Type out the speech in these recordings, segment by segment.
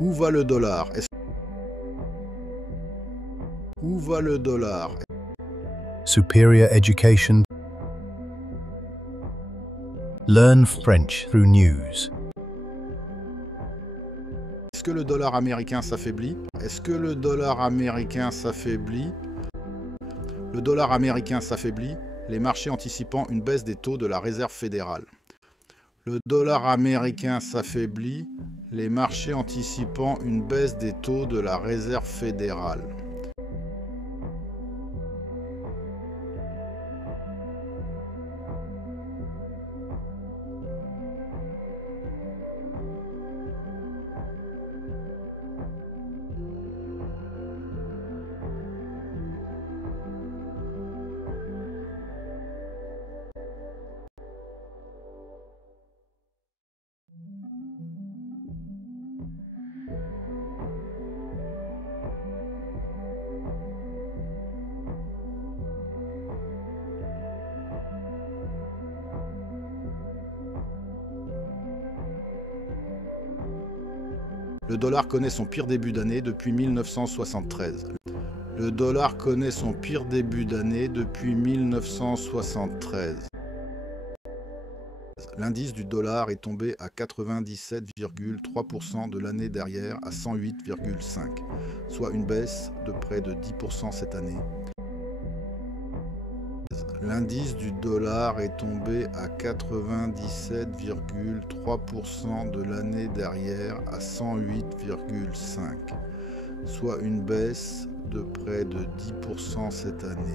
Où va le dollar? Où va le dollar? Superior education. Learn French through news. Est-ce que le dollar américain s'affaiblit? Est-ce que le dollar américain s'affaiblit? Le dollar américain s'affaiblit, les marchés anticipant une baisse des taux de la Réserve fédérale. Le dollar américain s'affaiblit, les marchés anticipant une baisse des taux de la Réserve fédérale. Le dollar connaît son pire début d'année depuis 1973. Le dollar connaît son pire début d'année depuis 1973. L'indice du dollar est tombé à 97,3% de l'année dernière à 108,5, soit une baisse de près de 10% cette année. L'indice du dollar est tombé à 97,3% de l'année dernière à 108,5, soit une baisse de près de 10% cette année.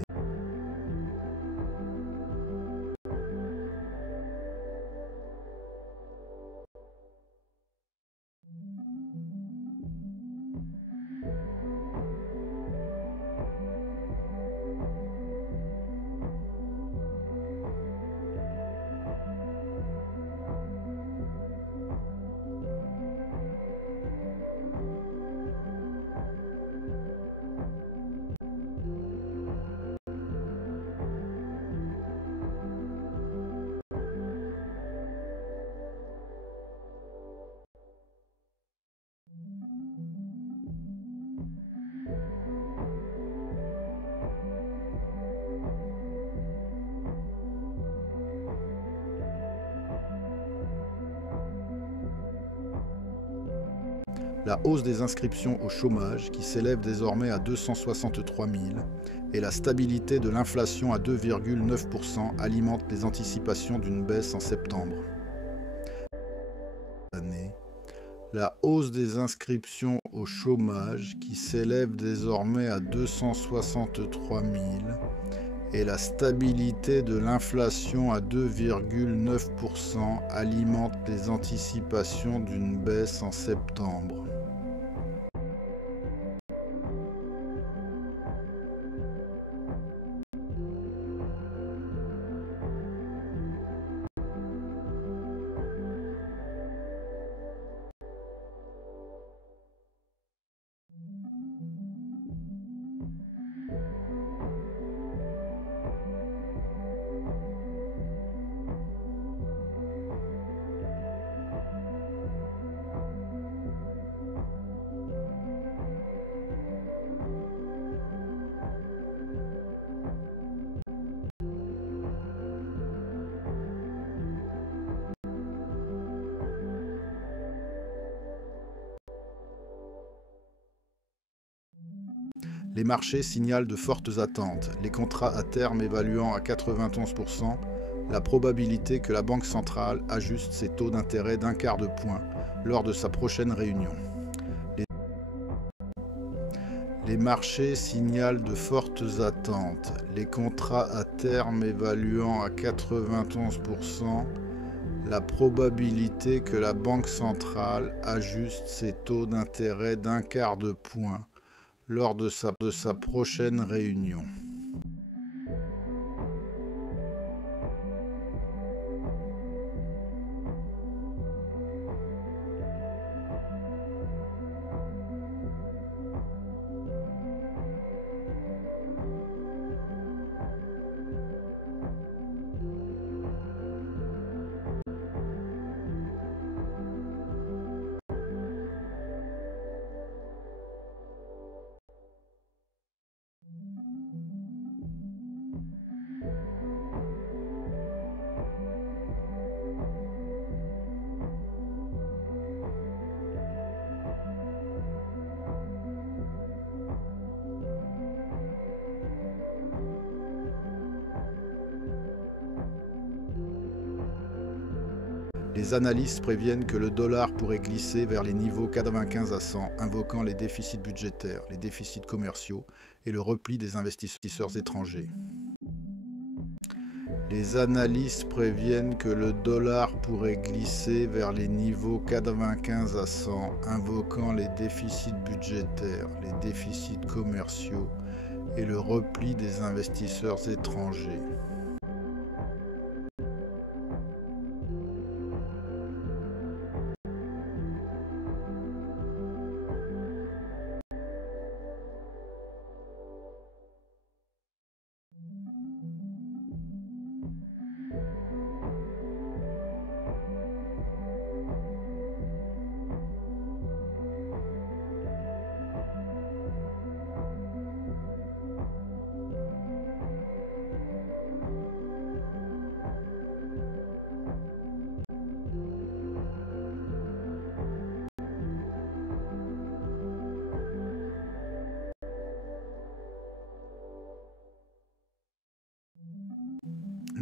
La hausse des inscriptions au chômage, qui s'élève désormais à 263 000, et la stabilité de l'inflation à 2,9% alimentent les anticipations d'une baisse en septembre. La hausse des inscriptions au chômage, qui s'élève désormais à 263 000, et la stabilité de l'inflation à 2,9% alimentent les anticipations d'une baisse en septembre. Les marchés signalent de fortes attentes, les contrats à terme évaluant à 91% la probabilité que la Banque centrale ajuste ses taux d'intérêt d'un quart de point lors de sa prochaine réunion. Les marchés signalent de fortes attentes, les contrats à terme évaluant à 91% la probabilité que la Banque centrale ajuste ses taux d'intérêt d'un quart de point lors de sa prochaine réunion. Les analystes préviennent que le dollar pourrait glisser vers les niveaux 95 à 100, invoquant les déficits budgétaires, les déficits commerciaux et le repli des investisseurs étrangers. Les analystes préviennent que le dollar pourrait glisser vers les niveaux 95 à 100, invoquant les déficits budgétaires, les déficits commerciaux et le repli des investisseurs étrangers.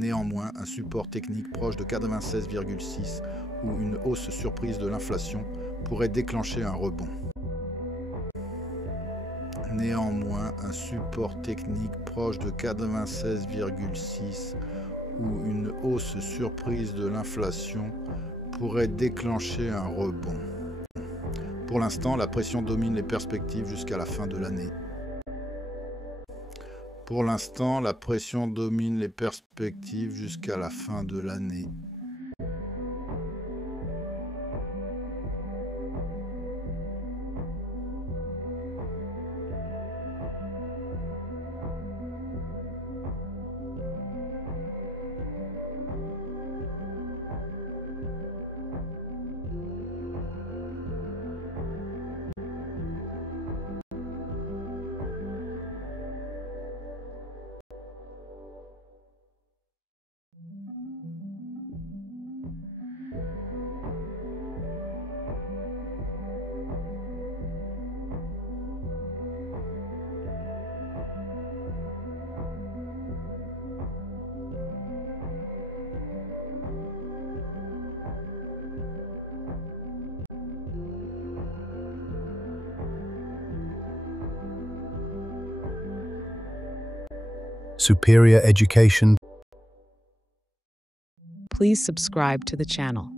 Néanmoins, un support technique proche de 96,6 ou une hausse surprise de l'inflation pourrait déclencher un rebond. Néanmoins, un support technique proche de 96,6 ou une hausse surprise de l'inflation pourrait déclencher un rebond. Pour l'instant, la pression domine les perspectives jusqu'à la fin de l'année. Pour l'instant, la pression domine les perspectives jusqu'à la fin de l'année. Superior education. Please subscribe to the channel.